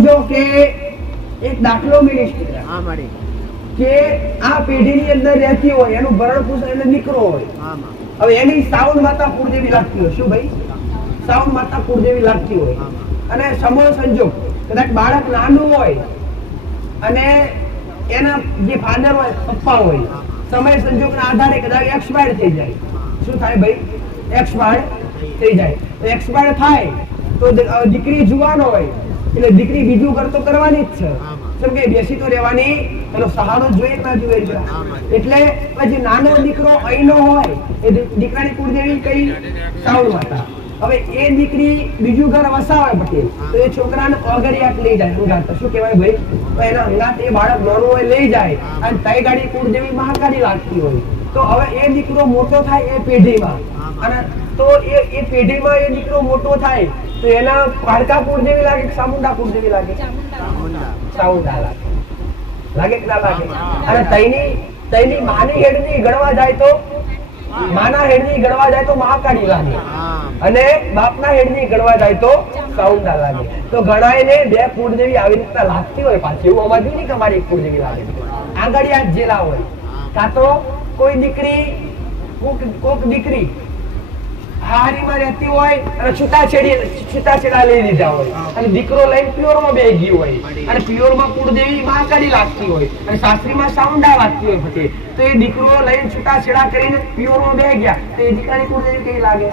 સમજો કે એક દાખલો મિનિસ્ટર હા મારી કે આ પેઢીની અંદર રહેતી હોય, એનું ભરણ પોષણ એટલે દીકરો હોય. હવે એની સાઉન્ડ માતા કુળદેવી લાગતી હોય. શું ભાઈ? સાઉન્ડ માતા કુળદેવી લાગતી હોય. અને સમય સંજોગ કદાચ બાળક નાનું હોય અને એના જે ફાધર હોય, પપ્પા હોય, સમય સંજોગના આધારે કદાચ એક્સપાયર થઈ જાય. શું થાય ભાઈ? એક્સપાયર થઈ જાય. તો એક્સપાયર થાય તો દીકરી જુવાન હોય એટલે દીકરી બીજું ઘર તો કરવાની જ છે. કેમ કે બેસી તો રહેવાની, એનો સહારો જોઈએ ના જોઈએ. એટલે પછી નાનો દીકરો અહીંનો હોય એ દીકરાની કુળદેવી કઈ? સાઉન્ડ માતા. હવે એ દીકરી બીજું ઘર વસાવે પટેલ, તો એ છોકરાને ઓગરિયાત લઈ જાય અંગાત. શું કહેવાય ભાઈ? તો એના અંગાત એ બાળક નાનું હોય લઈ જાય અને તઈ ગાડી કુળદેવી મહાકાળી લાગતી હોય. તો હવે એ દીકરો મોટો થાય એ પેઢીમાં, અને તો એ પેઢીમાં એ દીકરો મોટો થાય તો એના પારકા કુળદેવી લાગે કે ચામુંડા કુળદેવી લાગે? ચામુંડા લાગે. લાગે કે ના લાગે? અને તઈની માની હેડની ગણવા જાય તો માના હેડની ગણવા જાય તો મહાકાળી લાગે, અને બાપના હેડની ગણવા જાય તો ચામુંડા લાગે. તો ગણાયને બે કુળદેવી આવી રીતના લાગતી હોય. પાછી એવું અમારી નહીં કે અમારી એક કુળદેવી લાગે. આગળ આ જેલા હોય, કાં તો કોઈ દીકરી કોક દીકરી હારીમાં રહેતી હોય અને છૂટાછેડા લઈ લીધા હોય અને દીકરો લઈને પ્યોરમાં બેહી ગઈ હોય અને પ્યોરમાં કુળદેવી મહાકાળી લાગતી હોય અને સાસરીમાં ચામુંડા લાગતી હોય. પછી તો એ દીકરો લઈને છૂટાછેડા કરીને પ્યોરમાં બેહી ગયા તો એ દીકરાની કુળદેવી કઈ લાગે?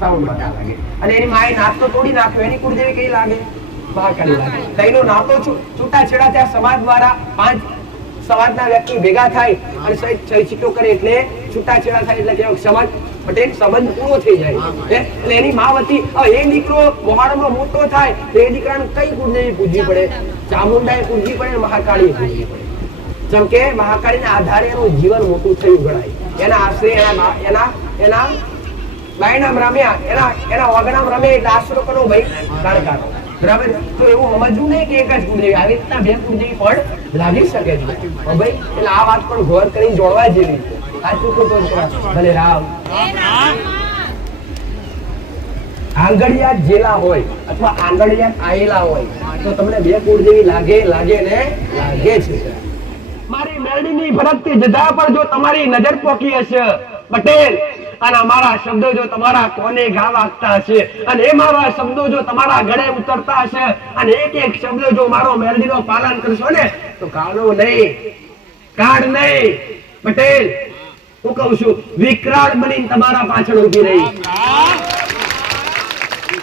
ચામુંડા લાગે. અને એની માએ નાતો તોડી નાખ્યો, એની કુળદેવી કઈ લાગે? મહાકાળી લાગે. તઈનો નાતો છૂટાછેડા ત્યાં સમાજ દ્વારા 5 સમાજના વ્યક્તિ ભેગા થાય અને સહી છીટો કરે એટલે છૂટાછેડા થાય એટલે કેવો સમાજ પટેલ સંબંધ પૂરો થઈ જાય. એટલે એની માવતી એ દીકરો મોહાળમાં મોટો થાય તો એ દીકરાને કઈ કુળદેવી પૂજવી પડે? ચામુંડાએ પૂજવી પડે, મહાકાળીએ પૂજવી પડે. જેમ કે મહાકાળીના આધારે એનું જીવન મોટું થયું ગણાય. એના આશરે એના બાયનામ રમ્યા, એના વગણામ રમે એટલે આશરો કરો ભાઈ કાળકાનો. બરાબર? તો એવું સમજવું નહીં કે એક જ કુળદેવી, આવી રીતના બે કુળદેવી પણ લાગી શકે છે ભાઈ. એટલે આ વાત પણ ગૌર કરીને જોડવા જેવી છે. ભલે રામ. આંગળિયા જેલા હોય અથવા આંગળિયા આયેલા હોય તો તમને બે કુળદેવી લાગે ને લાગે છે. મારી મેરડીની ફરકથી જતા પર જો તમારી નજર પોકી હશે પટેલ, અને મારા શબ્દો જો તમારા કોને ઘા વાગતા હશે, અને એ મારા શબ્દો જો તમારા ગળે ઉતરતા હશે, અને એક એક શબ્દ જો મારો મેરડીનો પાલન કરશો ને તો કાળો નહીં, કાળ નહીં પટેલ, હું કહું છું વિકરાળ બનીને તમારા પાછળ ઉભી રહી.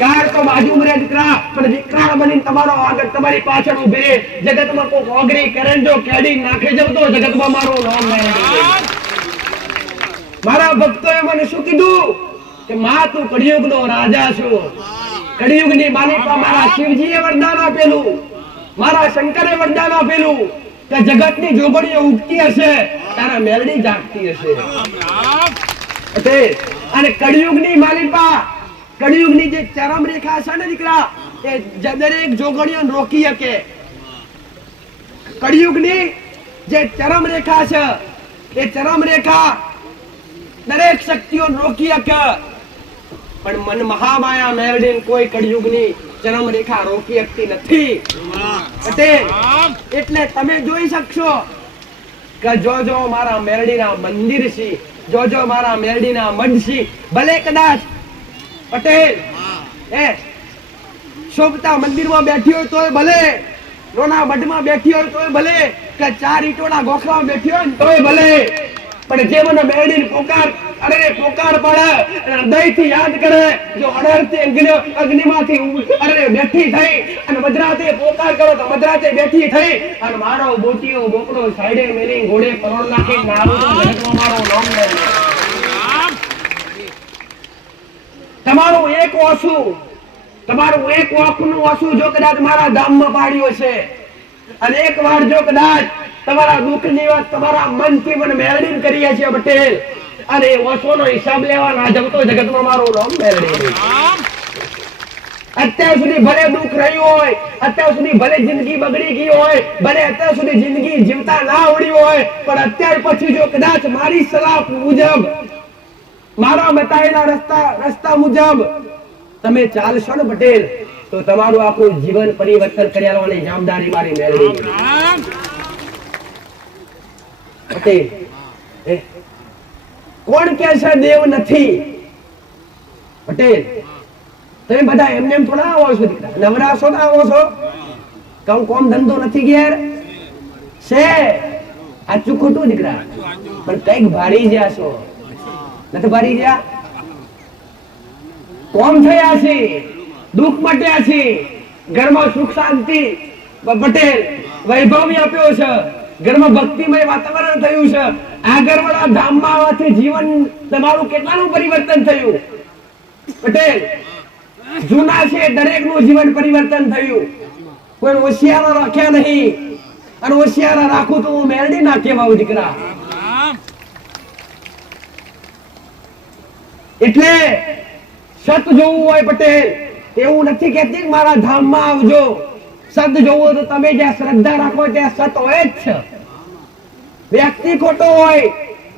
કાળ તો બાજુમાં રહે દીકરા, પણ વિકરાળ બનીને તમારો આગળ તમારી પાછળ ઉભી રહે. જગતમાં કોઈ ઓગરી કરે જો કેડી નાખી જવું તો જગતમાં મારું નામ નહીં. મારા ભક્તોએ મને શું કીધું કે માં તું કળિયુગનો રાજા છો. કળિયુગની માલિકા મારા શિવજીએ વરદાન આપેલું, મારા શંકરે વરદાન આપેલું કે જગતની જોગણીઓ ઉગતી હશે તારા મેલડી જાગતી હશે. અને કળિયુગની માલિકા, કળિયુગની જે ચરમ રેખા છે ને દીકરા, એ દરેક જોગણીઓને રોકી શકે. કળિયુગની જે ચરમ રેખા છે એ ચરમ રેખા દરેક શક્તિઓ રોકી શકે, પણ મન મહામાયા મેરડીને કોઈ કળિયુગની ચરમ રેખા રોકી શકતી નથી. એટલે તમે જોઈ શકશો કે જો મારા મેરડીના મંદિર છે, જો મારા મેરડીના મઢ છે, ભલે કદાચ પટેલ શોભતા મંદિરમાં બેઠી હોય તોય ભલે, રોના મઢમાં બેઠી હોય તોય ભલે, કે 4 ઈંટોના ગોખલામાં બેઠી હોય ને તોય ભલે, પણ જે મને મેરડીને પોકાર પડે હૃદયથી યાદ કરે, જો અડરથી અગ્નિમાંથી બેઠી થઈ અને મધરાતે પોકાર કરો તો મધરાતે બેઠી થઈ અને મારો બોટીઓ બોકડો સાઈડે મેલી ઘોડે કરોડ નાખી મારું જગતમાં મારું નામ લે. તમારું એક ઓખનું ઓછું જો કદાચ મારા ધામમાં પાડ્યું છે, અને એક વાર જો કદાચ તમારા દુઃખની વાત તમારા મનથી મને મેળવીને કરીએ છીએ પટેલ, અને ઓછોનો હિસાબ લેવાના જગતો જગતમાં મારું નામ મેળવી. અત્યાર સુધી ભલે દુઃખ રહ્યું હોય, અત્યાર સુધી ભલે જિંદગી બગડી ગઈ હોય, ભલે અત્યાર સુધી જિંદગી જીવતા ના આવડી હોય, પણ અત્યાર પછી જો કદાચ મારી સલાહ મુજબ, મારા બતાવેલા રસ્તા મુજબ તમે ચાલશો ને પટેલ, તો તમારું આખું જીવન પરિવર્તન કરવાની જવાબદારી મારી મેળવી. પટેલ કોણ કે છે દેવ નથી? પટેલ તમે બધા એમને એમ થોડા આવો છો દીકરા, નવરા છો આવો છો? કોમ ધંધો નથી ઘેર છે? આચું ખોટું દીકરા? પણ કઈક ભારી ગયા છો, નથી ભારી ગયા? કોમ થયા છે, દુઃખ મટ્યા છે, ઘરમાં સુખ શાંતિ પટેલ વૈભવ આપ્યો છે, ઘરમાં ભક્તિમય વાતાવરણ થયું છે. આગળવાળા ધામમાં આવવાથી જીવન તમારું કેટલાનું પરિવર્તન થયું? પટેલ જૂના છે દરેકનું જીવન પરિવર્તન થયું. કોઈ હોશિયારો રાખ્યા નહીં, અને હોશિયારા રાખું તો હું મેરડી ના કહેવાઉં દીકરા. એટલે સત જોવું હોય પટેલ, એવું નથી કહેતી મારા ધામમાં આવજો. સત જોવું તો તમે જ્યાં શ્રદ્ધા રાખો ત્યાં સત હોય જ છે. વ્યક્તિ ખોટો હોય,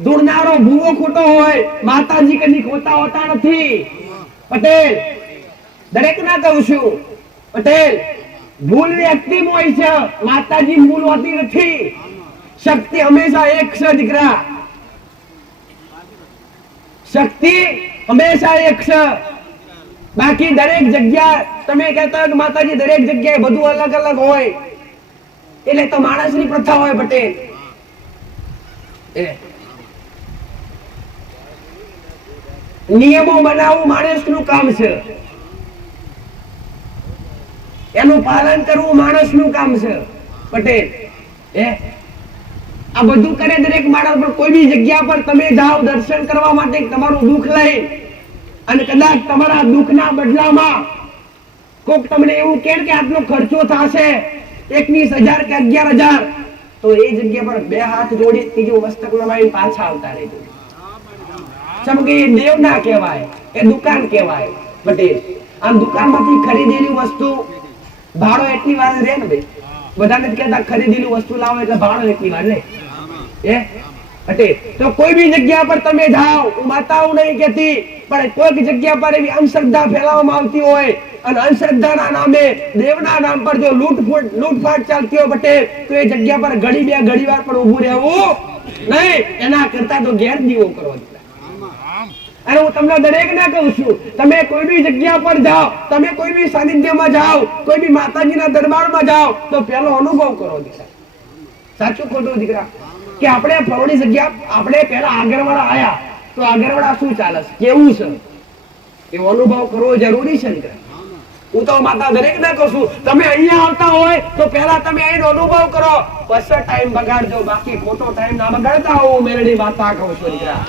દુરનારો ભૂવો ખોટો હોય, માતાજી કદી ખોટા હોતા નથી. પટેલ દરેક ના કહું છું પટેલ, ભૂલ વ્યક્તિમાં હોય છે, માતાજી ભૂલ હોતી નથી. શક્તિ હંમેશા એક છે દીકરા, શક્તિ હંમેશા એક છે. બાકી દરેક જગ્યા તમે કહેતા કે માતાજી દરેક જગ્યાએ બધું અલગ અલગ હોય, એટલે તો માણસની પ્રથા હોય પટેલ. નિયમો બનાવવું માણસનું કામ છે, એનું પાલન કરવું માણસનું કામ છે પટેલ. આ બધું કરે દરેક માણસ, પણ કોઈ બી જગ્યા પર તમે જાઓ દર્શન કરવા માટે તમારું દુઃખ લઈ, અને કદાચ તમારા દુઃખના બદલામાં કોક તમને એવું કહે કે આટલો ખર્ચો થશે 21,000 કે 11,000, તો એ જગ્યા પર બે હાથ જોડી ત્રીજું મસ્તક નમાઈને પાછા આવતા રહેજો. કેમ કે એ દેવ ના કહેવાય, એ દુકાન કહેવાય પટેલ. આમ દુકાનમાંથી ખરીદેલી વસ્તુ ભાડો એટલી વાર રહે ને ભાઈ, બધાને કહેતા ખરીદેલી વસ્તુ લાવો એટલે ભાડો એટલી વાર રહે. તો કોઈ બી જગ્યા પર તમે જાઓ, હું માતાઓ નહીં કહેતી, પણ કોઈક જગ્યા પર એવી અંધશ્રદ્ધા ફેલાવવામાં આવતી હોય, અને અંધશ્રદ્ધાના નામે દેવના નામ પર જો લૂંટફાટ ચાલતી હોય પટેલ, તો એ જગ્યા પર ઘડી બે ઘડી વાર પણ ઊભું રહેવું નહીં. એના કરતા તો ઘેર દીવો કરો. અને હું તમને દરેક ના કહું છું, તમે કોઈ બી જગ્યા પર જાઓ, તમે કોઈ બી સાનિધ્યમાં જાઓ, કોઈ બી માતાજીના દરબારમાં જાઓ, તો પેલો અનુભવ કરો દીકરા. સાચું ખોટું દીકરા? કે આપણે ફરવાની જગ્યા આપણે પેલા આગળવાળા આયા, તો આગળવાળા શું ચાલે છે, કેવું છે, એવો અનુભવ કરવો જરૂરી છે દીકરા. હું તો માતા દરેક ને કહું છું, તમે અહીંયા આવતા હોય તો પેલા તમે અહીંનો અનુભવ કરો, પછી ટાઈમ બગાડજો, બાકી ખોટો ટાઈમ ના બગાડતા. હું મેરડી વાતા કહું છું દીકરા.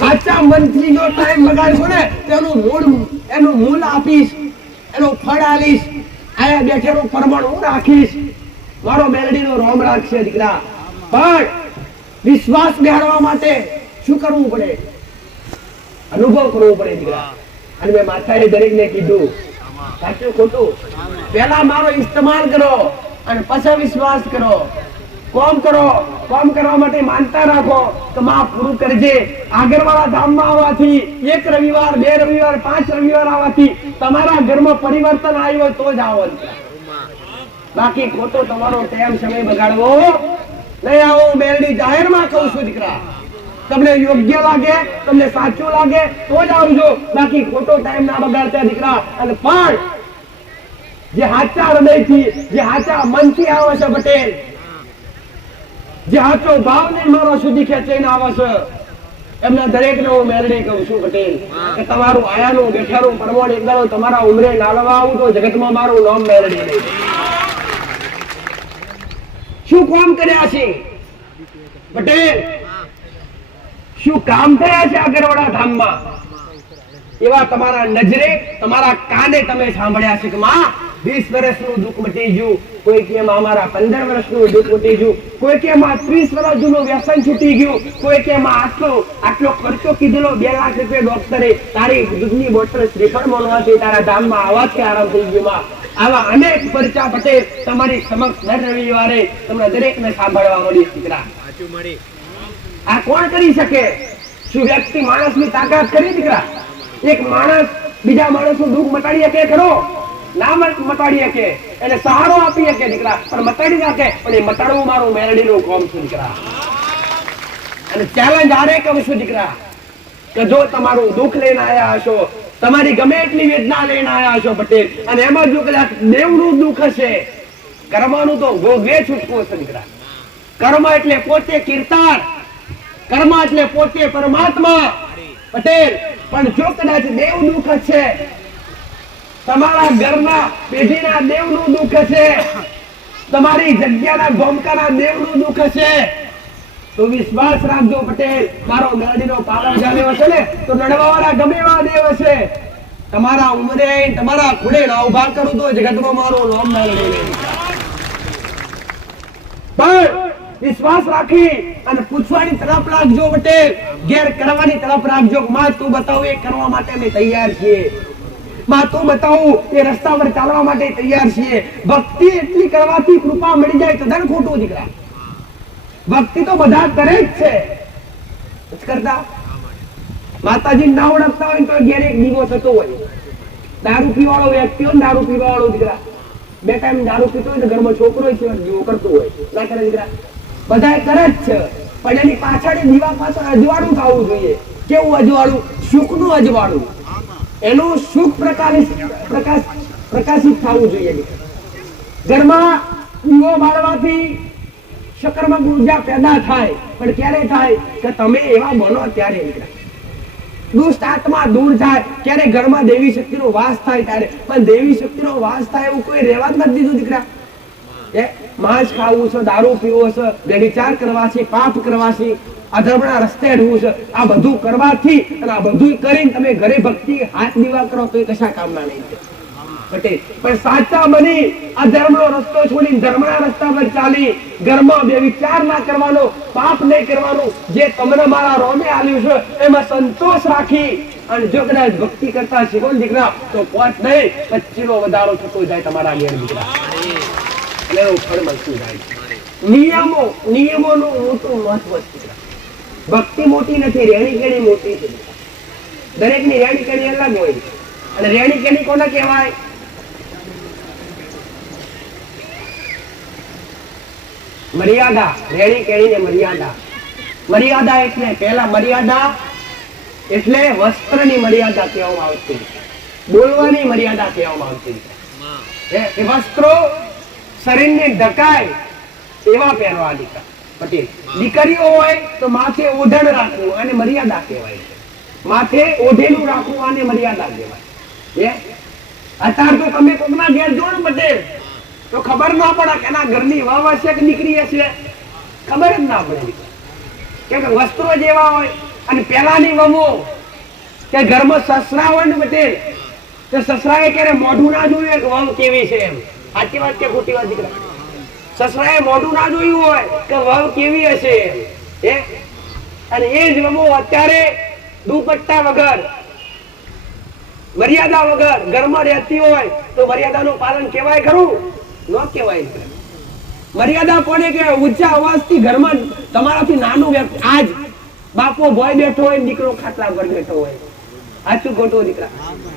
સાચા મનથી જો ટાઈમ બગાડશો ને, એનું મૂળ આપીશ, એનું ફળ આલીશ, આયા બેઠેલું પરમાણુ હું રાખીશ. મારો મેલડીનો રોમ રાખશે દીકરા. પણ વિશ્વાસ બેહાડવા માટે શું કરવું પડે? અનુભવ કરવો પડે દીકરા. અને મેં માતાએ દરેકને કીધું, સાચું ખોટું? પહેલા મારો ઇસ્તેમાલ કરો અને પછી વિશ્વાસ કરો. કોમ કરો, કોમ કરવા માટે માનતા રાખો કે માં પૂરું કરજે. આગળવાળા ધામમાં આવવાથી 1 રવિવાર 2 રવિવાર 5 રવિવાર આવવાથી તમારા ઘરમાં પરિવર્તન આવ્યું તો જ આવો. બાકી ખોટો તમારો ટાઈમ સમય બગાડવો નહીં. આવો મેરડી જાહેરમાં કહું છું દીકરા, તમને યોગ્ય લાગે, તમને સાચું લાગે તો જ આવજો, બાકી ખોટો ટાઈમ ના બગાડતા દીકરા. અને પણ જે હાચા હૃદયથી, જે હાચા મનથી આવે છે પટેલ, જે હાચો ભાવ ને મારા સુધી ખેંચીને આવે છે, એમના દરેકને હું મેરડી કહું છું પટેલ, કે તમારું આયાનું બેઠાનું પરમાણ એકદમ તમારા ઉમરે નાળવા આવું તો જગતમાં મારું નામ મેરડી નહીં. શું કામ કર્યા છે પટેલ? શું કામ થયા છે આગળવાળા ધામમાં? એવા તમારા નજરે, તમારા કાને તમે સાંભળ્યા છે કે માં 20 વર્ષનું દુઃખ મટી ગયું, કોઈ કે માં અમારા 15 વર્ષનું દુઃખ મટી ગયું, કોઈ કે માં 30 વર્ષ જૂનું વ્યસન છૂટી ગયું, કોઈ કે માં આટલો ખર્ચો કીધેલો 2 લાખ રૂપિયા ડોક્ટરે, તારી દૂધની બોટલ શ્રીફળ મળવાથી તારા ધામમાં આવવાથી આરામ થઈ ગયો. માં આવા અનેક પરચા પટેલ તમારી સમક્ષ દર રવિવારે તમને દરેકને સાંભળવા મળી દીકરા. આ કોણ કરી શકે? શું વ્યક્તિ માણસની તાકાત કરી દીકરા? એક માણસ બીજા માણસનું દુઃખ મટાડી શકે ખરો? ના મટાડી શકે. એને સહારો આપી શકે દીકરા, પણ મટાડી નાખે. પણ એ મટાડવું મારું મેરડીનું કામ છે દીકરા. અને ચેલેન્જ આરે કહું છું દીકરા, કે જો તમારું દુઃખ લઈને આયા હશો, તમારી ગમે એટલી વેદના લઈને આયા હશો પટેલ, અને એમાં જો કદાચ દેવનું દુઃખ હશે, કર્મનું તો ભોગવે છૂટકો છે દીકરા. કર્મ એટલે પોતે કીર્તન, કર્મ એટલે પોતે પરમાત્મા પટેલ. પણ જો કદાચ દેવ દુઃખ છે, તમારા ઘરના પેઢીના દેવનું દુઃખ છે, તમારી જગ્યાના ગોમકાના દેવનું દુઃખ છે, તો વિશ્વાસ રાખજો પટેલ, મારો મેરડીનો પાવર જાણ્યો હશે ને તો લડવાવાળા ગમે એવા દેવ હશે, તમારા ઉમરે તમારા ખૂણે ના ઉભા કરું તો જગતમાં મારું નામ મેળવી. પણ વિશ્વાસ રાખી અને પૂછવાની તરફ રાખજો પટેલ, ઘેર કરવાની તરફ રાખજો. માં તું બતાવ એ કરવા માટે અમે તૈયાર છીએ, માં તું બતાવું એ રસ્તા પર ચાલવા માટે તૈયાર છીએ. ભક્તિ એટલી કરવાથી કૃપા મળી જાય તો ધન ખોટું દીકરા. ભક્તિ તો બધા કરે જ છે, કરતા માતાજી ના ઓળખતા હોય તો ઘેર એક દીવો થતો હોય. દારૂ પીવાળો વ્યક્તિ હોય, દારૂ પીવાળો દીકરા, બે ટાઈમ દારૂ પીતો હોય તો ઘરમાં છોકરો છે દીવો કરતો હોય, ના કરે દીકરા? બધા કરે જ છે. પણ એની પાછળ દીવા પાછળ અજવાળું થવું જોઈએ. કેવું અજવાળું? સુખનું અજવાળું. એનું સુખ પ્રકાશિત થવું જોઈએ. ઘરમાં દીવો બાળવાથી શકરમાં ઉર્જા પેદા થાય, પણ ક્યારે થાય? કે તમે એવા બનો ત્યારે દીકરા. દુષ્ટ આત્મા દૂર થાય, ક્યારે ઘરમાં દેવી શક્તિનો વાસ થાય ત્યારે. પણ દેવી શક્તિનો વાસ થાય એવું કોઈ રહેવા જ નથી દીધું દીકરા. માંસ ખાવું છે, દારૂ પીવો છે, વ્યભિચાર કરવા છે, પાપ કરવા છે, અધર્મના રસ્તે હટવું છે, આ બધું કરવાથી અને આ બધું કરીને તમે ઘરે ભક્તિ હાથ દીવા કરો તો એ કશા કામના નહીં પટેલ. પણ સાચા બની આ ધર્મનો રસ્તો છોડી ધર્મના રસ્તા પર ચાલી, ઘરમાં વ્યભિચાર ના કરવાનો, પાપ નહીં કરવાનું, જે તમને મારા રોમે આલ્યું છે એમાં સંતોષ રાખી અને જો કદાચ ભક્તિ કરતા શીખો દીકરા તો પોત નહીં 25 નો વધારો થતો જાય તમારા ઘેર દીકરા. અને એવું ફળ મળતું જાય. નિયમોનું મોટું મહત્વ છે. ભક્તિ મોટી નથી, રેણી કેણી મોટી છે. દરેકની રેણી કેણી અલગ હોય. અને રેણી કેણી કોને કહેવાય? મર્યાદા. રેણી કેણી ને મર્યાદા. મર્યાદા એટલે પહેલા મર્યાદા એટલે વસ્ત્રની મર્યાદા કહેવામાં આવતી, બોલવાની મર્યાદા કહેવામાં આવતી. એ વસ્ત્રો શરીરને ઢકાય એવા પહેરવા દીકરા પટેલ. દીકરીઓ હોય તો માથે ઓઢણ રાખવું અને મર્યાદા કહેવાય. માથે ઓઢેલું રાખવું અને મર્યાદા કહેવાય. અત્યારે તો તમે કોકના ઘેર જો ને પટેલ તો ખબર ના પડે કે એના ઘરની વાવ હશે કે દીકરી હશે, ખબર જ ના પડે. કેમ કે વસ્ત્રો જેવા હોય. અને પેલાની વહુઓ કે ઘરમાં સસરા હોય ને પટેલ તો સસરાએ ક્યારે મોઢું ના જોયું કે વહુ કેવી છે એમ. સાચી વાત કે ખોટી વાત દીકરા? સસરાએ મોઢું ના જોયું હોય કે વહુ કેવી હશે એમ. અને એ જ વહુ અત્યારે દુપટ્ટા વગર, મર્યાદા વગર ઘરમાં રહેતી હોય તો મર્યાદાનું પાલન કેવાય ખરું? ન કેવાય. મર્યાદા કોને કહેવાય? ઊંચા અવાજથી ઘરમાં તમારાથી નાનું વ્યક્તિ, આજ બાપો ભોય બેઠો હોય, દીકરો ખાટલા પર બેઠો હોય, સાચું ખોટું દીકરા?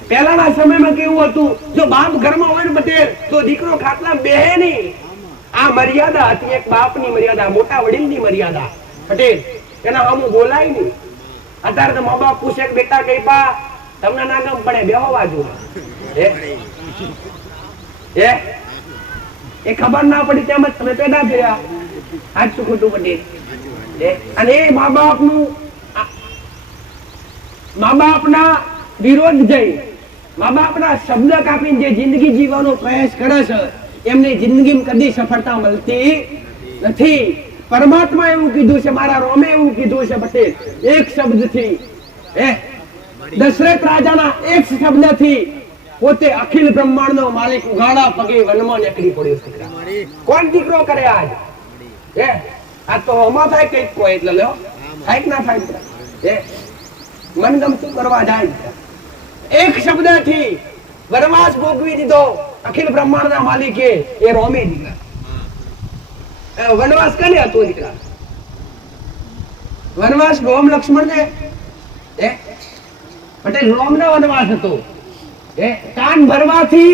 પહેલાના સમયમાં કેવું હતું? જો બાપ ઘરમાં હોય ને પટેલ તો દીકરો ખાટલા બેહે નહીં. આ મર્યાદા હતી, એક બાપની મર્યાદા, મોટા વડીલની મર્યાદા પટેલ. એના સામું બોલાય નહીં. અત્યારે તો મા બાપ પૂછે કે બેટા કઈ પા તમને ના ગમ પડે બેહો બાજુ, એ ખબર ના પડી તેમ જ તમે પેદા થયા. સાચું ખોટું પટેલ? અને એ મા બાપના વિરોધ જઈ, મા બાપના શબ્દ કાપીને જે જિંદગી જીવવાનો પ્રયાસ કરે છે એમને જિંદગીમાં કદી સફળતા મળતી નથી. પરમાત્મા એવું કીધું છે, મારા રોમે એવું કીધું છે પટેલ, એક શબ્દથી દશરથ રાજાના એક શબ્દથી પોતે અખિલ બ્રહ્માંડનો માલિક ઉઘાડા પગે વનમાં નીકળી પડ્યો. કોણ દીકરો કરે આજ? આ તો હમા થાય કઈક કોઈ એટલે લ્યો થાય ના થાય. મનગમતું કરવા જાય. એક શબ્દથી વનવાસ ભોગવી દીધો અખિલ બ્રહ્માંડના માલિકે. એ રોમે દીકરા. વનવાસ કને હતો દીકરા? વનવાસ રોમ લક્ષ્મણ ને પટેલ રોમ નો વનવાસ હતો. કાન ભરવાથી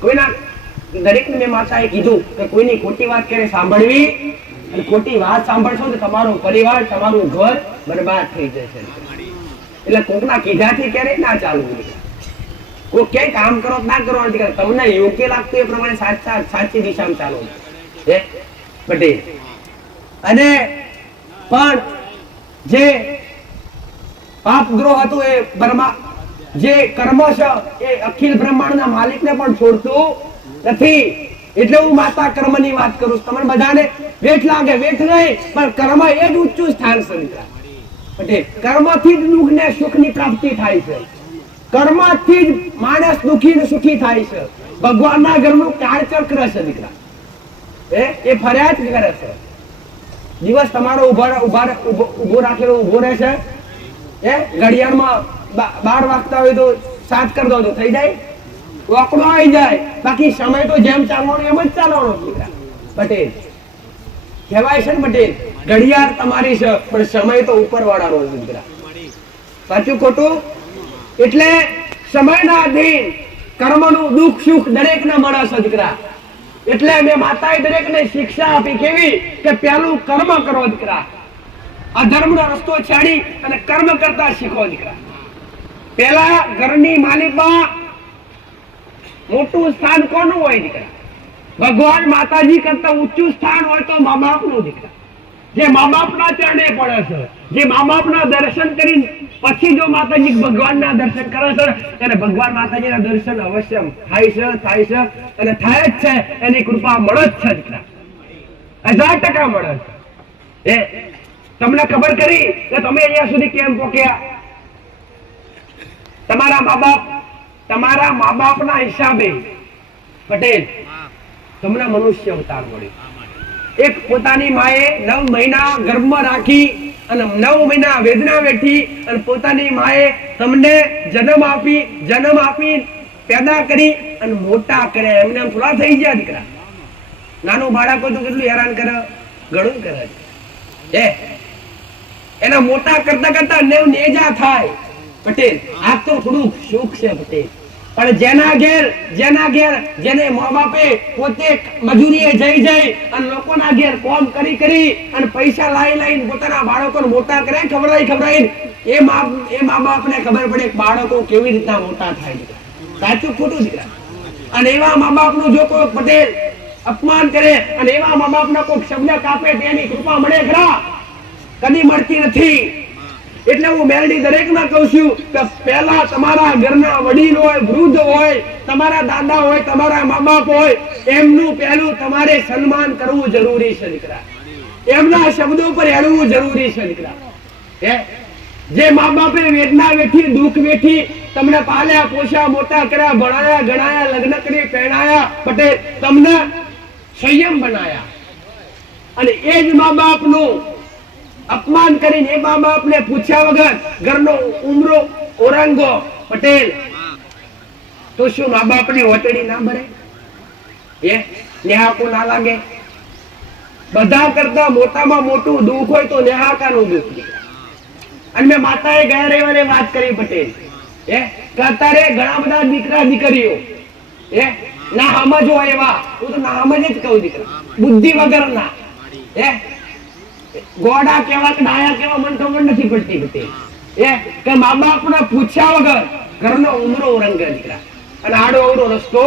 કોઈના દરેકને મેં માતાએ કીધું કે કોઈની ખોટી વાત કરે સાંભળવી, અને ખોટી વાત સાંભળશો તો તમારો પરિવાર, તમારું ઘર બરબાદ થઈ જશે. એટલે કોકના કીધાથી ક્યારે ના ચાલવું. કોઈ ક્યાંય કામ કરો ના કરો નથી, તમને યોગ્ય લાગતું એ પ્રમાણે સાચી દિશામાં ચાલો. પટેલ અને પણ જે પાપદ્રોહ હતું એ બ્રહ્મા જે કર્મ છે એ અખિલ બ્રહ્માંડના માલિકને પણ છોડતું નથી. એટલે હું માતા કર્મની વાત કરું છું. તમને બધાને વેઠ લાગે, વેઠ નહીં, પણ કર્મ એ જ ઊંચું સ્થાન છે. પટેલ કર્મથી જ દુઃખ ને સુખની પ્રાપ્તિ થાય છે. કર્મથી જ માણસ દુઃખી ને સુખી થાય છે. ભગવાનના ઘરનું કાળચક્ર છે દીકરા, એ ફરિયાદ કરે છે. દિવસ તમારો ઉભો રાખેલો ઉભો રહે છે. ઘડિયાળમાં 12 વાગતા હોય તો 7 કરી દો તો થઈ જાય, વાકડો આવી જાય. બાકી સમય તો જેમ ચાલવાનો એમ જ ચાલવાનો દીકરા. પટેલ કહેવાય છે ને પટેલ, ઘડિયાળ તમારી છે પણ સમય તો ઉપર વાળાનો દીકરા. સાચું ખોટું? એટલે સમયના અધીન કર્મનું દુઃખ સુખ દરેકને મળે છે દીકરા. એટલે મેં માતાએ દરેકને શિક્ષા આપી કેવી કે પહેલું કર્મ કરો દીકરા. અધર્મનો રસ્તો છાડી અને કર્મ કરતા શીખો દીકરા. પહેલા ઘરની માલિકમાં મોટું સ્થાન કોનું હોય દીકરા? ભગવાન માતાજી કરતા ઊંચું સ્થાન હોય તો મા બાપનું દીકરા. જે મા બાપના ચરણે પડે છે, જે મા બાપના દર્શન કરી પછી જો માતાજી ભગવાનના દર્શન કરે છે ત્યારે ભગવાન માતાજીના દર્શન અવશ્ય થાય છે અને થાય જ છે. એની કૃપા મળે જ છે દીકરા, 1000% મળે છે. તમને ખબર કરી કે તમે અહીંયા સુધી કેમ પહોંચ્યા? તમારા મા બાપના હિસાબે પટેલ તમને મનુષ્ય અવતાર મળ્યો. એક પોતાની માએ 9 મહિના ગર્ભમાં રાખી અને 9 મહિના વેદના વેઠી અને પોતાની માએ તમને જન્મ આપી પેદા કરી અને મોટા કર્યા. એમને થોડા થઈ ગયા દીકરા. નાનું બાળકો તો કેટલું હેરાન કરે, ઘણું કરે છે. એના મોટા કરતા કરતા નેજા થાય પટેલ. આ તો થોડું સુખ છે પટેલ. પણ જેના ઘેર જેને મા બાપે પોતે મજૂરીએ જઈ અને લોકોના ઘેર કામ કરી અને પૈસા લાવીને પોતાના બાળકોને મોટા કરે, ખવડાવી એ મા બાપને ખબર પડે બાળકો કેવી રીતના મોટા થાય. સાચું ખોટું દીકરા? અને એવા મા બાપનું જો કોઈ પટેલ અપમાન કરે અને એવા મા બાપના કોઈ શબ્દ કાપે તેની કૃપા મળે ખરા? કદી મળતી નથી. એટલે હું મેલડી દરેકને કહું છું કે પહેલા તમારા ઘરના વડીલ હોય, વૃદ્ધ હોય, તમારા દાદા હોય, તમારા મા બાપ હોય, એમનું પહેલું તમારે સન્માન કરવું જરૂરી છે દીકરા. એમના શબ્દો પર હેરવું જરૂરી છે દીકરા. જે મા બાપે વેદના વેઠી, દુઃખ વેઠી, તમને પાલ્યા પોષ્યા, મોટા કર્યા, ભણાયા, ગણાયા, લગ્ન કરી પહેણાયા, પટેલ તમને સંયમ બનાયા, અને એ જ મા બાપનું અપમાન કરીને એ મા બાપને પૂછ્યા વગર ઘરનો ઉમરો ઓરંગો પટેલ તો શું મા બાપની ઓટડી ના ભરે? નેહાકો ના લાગે? બધા કરતા મોટામાં મોટું દુઃખ હોય તો નેહાકાનું દુઃખ. અને મેં માતાએ ગયા રવિવારે વાત કરી પટેલ કે અત્યારે ઘણા બધા દીકરા દીકરીઓ ના સમજ હોય એવા, હું તો ના સમજ જ કહું દીકરા, બુદ્ધિ વગરના ગોડા કેવા કે ડાયા કેવા મને ખબર નથી પડતી પટેલ. કે મા બાપને પૂછ્યા વગર ઘરનો ઉમરો ઓરંગે દીકરા અને આડો અવળો રસ્તો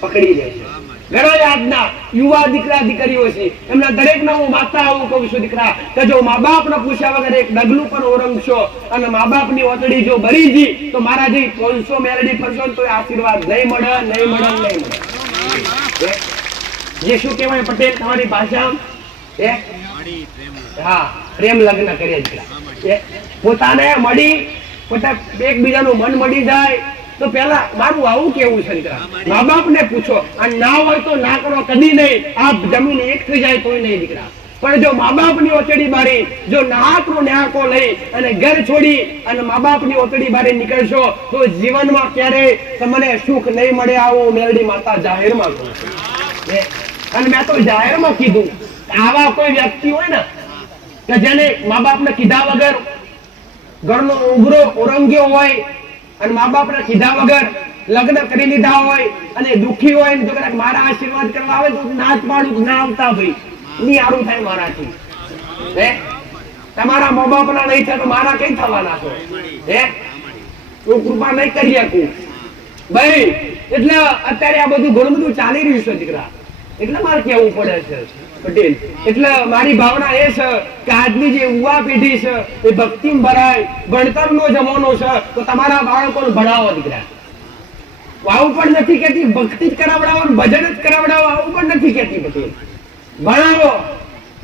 પકડી લે છે. ઘણા આજના યુવા દીકરા દીકરીઓ છે, એમના દરેકને હું માતા આવું કહું છું દીકરા કે જો મા બાપને પૂછ્યા વગર એક ડગલું પણ ઓરંગશો અને મા બાપની ઓતડી જો ભરી જી તો મારા જે 300 મેલડી ફરશો તો આશીર્વાદ નહીં મળે. જે શું કહેવાય પટેલ તમારી ભાષામાં? હા, પ્રેમ લગ્ન કરે દીકરા. પોતાને મળી એકબીજાનું મન મળી જાય તો પેલા મારું આવું કેવું છે દીકરા, મા બાપ ને પૂછો. અને ના હોય તો ના કરો, કદી નહીં. આ જમીન એક થઈ જાય તોય નહીં દીકરા. પણ જો મા બાપ ની ઓચડી બારી જો ન્યાકો લઈ અને ઘર છોડી અને મા બાપ ની ઓચડી બારી નીકળશો તો જીવનમાં ક્યારે તમને સુખ નહીં મળે. આવું મેલડી માતા જાહેરમાં કહું છું. અને મેં તો જાહેરમાં કીધું આવા કોઈ વ્યક્તિ હોય ને કે જેને મા બાપ ને કીધા વગર ઘરનો ઉભરો ઓરંગ્યો હોય અને મા બાપના કીધા વગર લગ્ન કરી લીધા હોય અને દુખી હોય ને તો કદાચ મારા આશીર્વાદ કરવા આવે તો નાચ પાડું ના આવતા ભાઈ ની આરું થાય મારાથી હે તમારા મા બાપના નહીં થાય તો મારા કઈ થવાના છો હે હું કૃપા નહીં કરી શકું ભાઈ એટલે અત્યારે આ બધું ઘણું બધું ચાલી રહ્યું છે દીકરા એટલે મારે કેવું પડે છે પટેલ એટલે મારી ભાવના એ છે કે આજની જે યુવા પેઢી છે એ ભક્તિમાં ભરાય ભણતરનો જમાનો છે તો તમારા બાળકોને ભણાવો દીકરા આવું પણ નથી કહેતી ભક્તિ જ કરાવડાવો ભજન જ કરાવડાવો આવું પણ નથી કહેતી પટેલ ભણાવો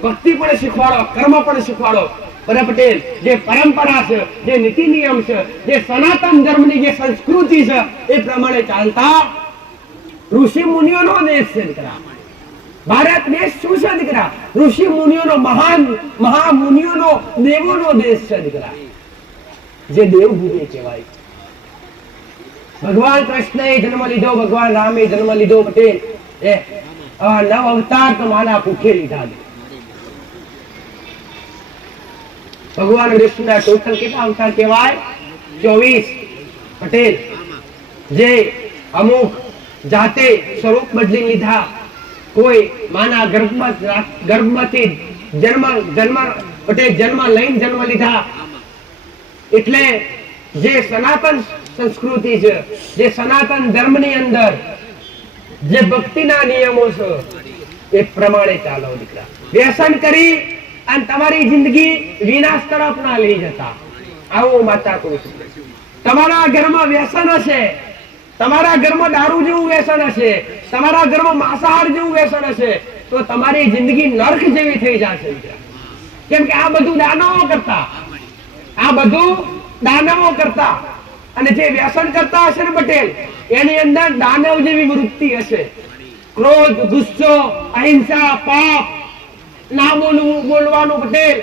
ભક્તિ પણ શીખવાડો કર્મ પણ શીખવાડો બરાબર પટેલ જે પરંપરા છે જે નીતિ નિયમ છે જે સનાતન ધર્મની જે સંસ્કૃતિ છે એ પ્રમાણે ચાલતા ઋષિ મુનિઓનો દેશ છે દીકરા ભારત દેશ શું છે દીકરા ઋષિ મુનિઓનો મહાન મહામુનિઓનો દેવોનો દેશ છે દીકરા જે દેવભૂમિ કહેવાય ભગવાન કૃષ્ણએ જન્મ લીધો ભગવાન રામે જન્મ લીધો પટેલ એ નવ અવતાર તો માના ભૂખે લીધા ભગવાન વિષ્ણુના ટોટલ કેટલા અવતાર કહેવાય 24 પટેલ જે અમુક જાતે સ્વરૂપ બદલી લીધા કોઈ માના ગર્ભમાંથી જન્મ લઈને જન્મ લીધા એટલે જે સનાતન સંસ્કૃતિ છે જે સનાતન ધર્મની અંદર જે ભક્તિના નિયમો છે એ પ્રમાણે ચાલો દીકરા વ્યસન કરી અને તમારી જિંદગી વિનાશ તરફ ના લઈ જતા આવો માતા કહું છું તમારા ઘરમાં વ્યસન હશે તમારા ઘરમાં દારૂ જેવું વ્યસન હશે તમારા ઘરમાં માંસાહાર જેવું વ્યસન હશે તો તમારી જિંદગી નર્ક જેવી થઈ જશે કેમ કે આ બધું દાનવો કરતા અને જે વ્યસન કરતા હશે ને પટેલ એની અંદર દાનવ જેવી વૃત્તિ હશે ક્રોધ ગુસ્સો અહિંસા પાપ ના બોલવાનું પટેલ